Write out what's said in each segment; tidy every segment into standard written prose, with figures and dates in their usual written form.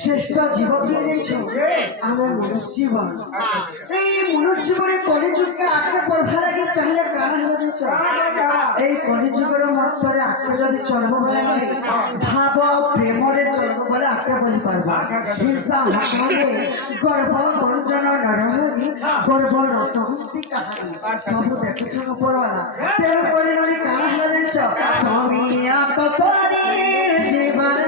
শ্রেষ্ঠ জীবন দিয়ে দিয়েছ আমার মনুষ্য জীবন এই মনুষ্য জীবনে কলিযুগকে আগে পড়বা লাগে চাহিলে কারণ হয়েছ এই কলিযুগের মধ্যে আগে যদি চলব বলে ভাব প্রেমরে চলব বলে আগে বলি পারবা হিংসা হাতরে গর্ভ গঞ্জন নরহরি গর্ভ রসহন্তি কাহানি সবু দেখুছ পড়বালা তেণু করে নলি কারণ হয়েছ স্বামী আতরে জীবন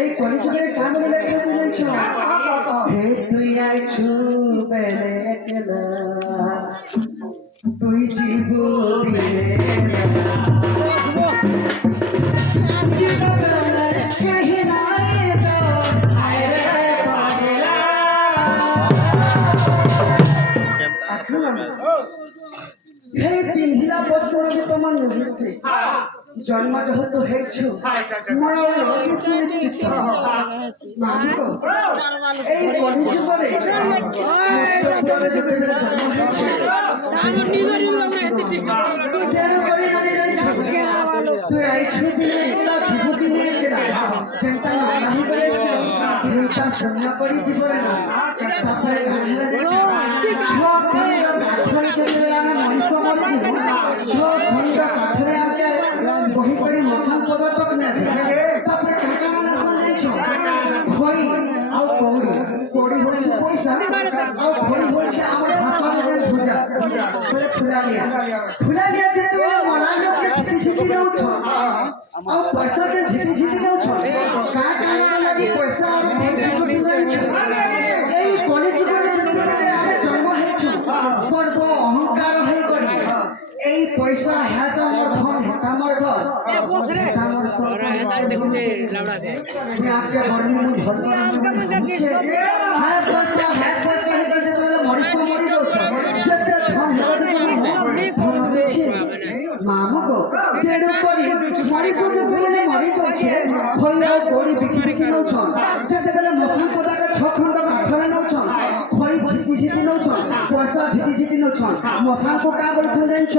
এই কলিযুগের গান বলে রেখেছো হে তুই আইছু বেলে কেলা তুই জীবনে হে পিন্ধিলা বছর তোমার নহিছে জন্ম যেহেতু হয়েছো মোর বেশি নিশ্চিত মানিক এই কলিযুগরে মৃত্যুপুরে যেতেবেলে জন্ম হয়েছে তুই আইছু দিনে এলা জীব দিনে এলা যেটা নাহি করে যেটা সামনা করে জীবনে না তারপরে কাহিলা ছ খন্ড কাঠরে যেতে আমি মনিষ মরে জীব ছ খন্ড কাঠরে আমাকে বহি করে মশান পদার্থ নেবে তারপরে কাকা না শুনেছ খড়ি আর কৌড়ি হচ্ছে পয়সা আর খড়ি হচ্ছে আমার ভাষার যে ভুজা বলে ফুলালিয়া যেতেবেলে মরা লোককে ছিটি ছিটি নেউছ আর পয়সাকে ঝিটি ঝিটি নেউছ কানা লাগি পয়সা আর খড়ি ছিটি নেউছ এই কলিযুগরে যেতেবেলে আমি জন্ম হয়েছি গর্ব অহংকার হয়ে করি এই পয়সা হ্যাটা মোর ধন হ্যাটা মোর ঘর হ্যাটা মোর সংসার আমি আজকে বর্ণনা ধর্ম হ্যাঁ পয়সা হয়ে গেছে যেতেবেলে মরিস মরি যাচ্ছ যেতে ধন হেলে ধন হয়েছে মামুক তেড়ু করি মরিস যেতেবেলে মরি যাচ্ছে খই আর কড়ি বিছি বিছি নেউছ যেতেবেলে মশান পদাকে ছ খন্ড কাঠরে নেউছ খই ঝিটি ঝিটি নেউছ পয়সা ঝিটি ঝিটি নেউছ মশানকু কা বলছেন জানিছ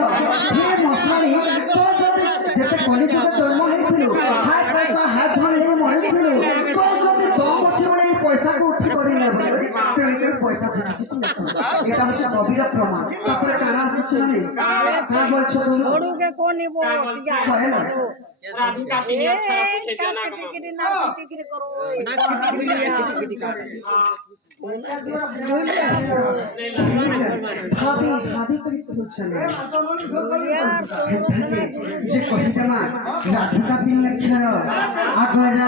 হে মশানি তোর যদি যেতে কলিযুগে জন্ম হয়েছিল হাত পয়সা হাত ধন হয়ে মরিছিল তোর যদি দম আছে বলে এই পয়সাকে উঠি করে নেবে তেমনি পয়সা ঝিটি ঝিটি নেউছ এটা হচ্ছে কবির প্রমাণ তারপরে কানা আসছে না কা বলছো তুমি ওড়ুকে কোন নিব টিয়া হয় না ভাবি ভাবি করে তুলছলে যে কহিতামা রাধিকা পিন খেল আগরা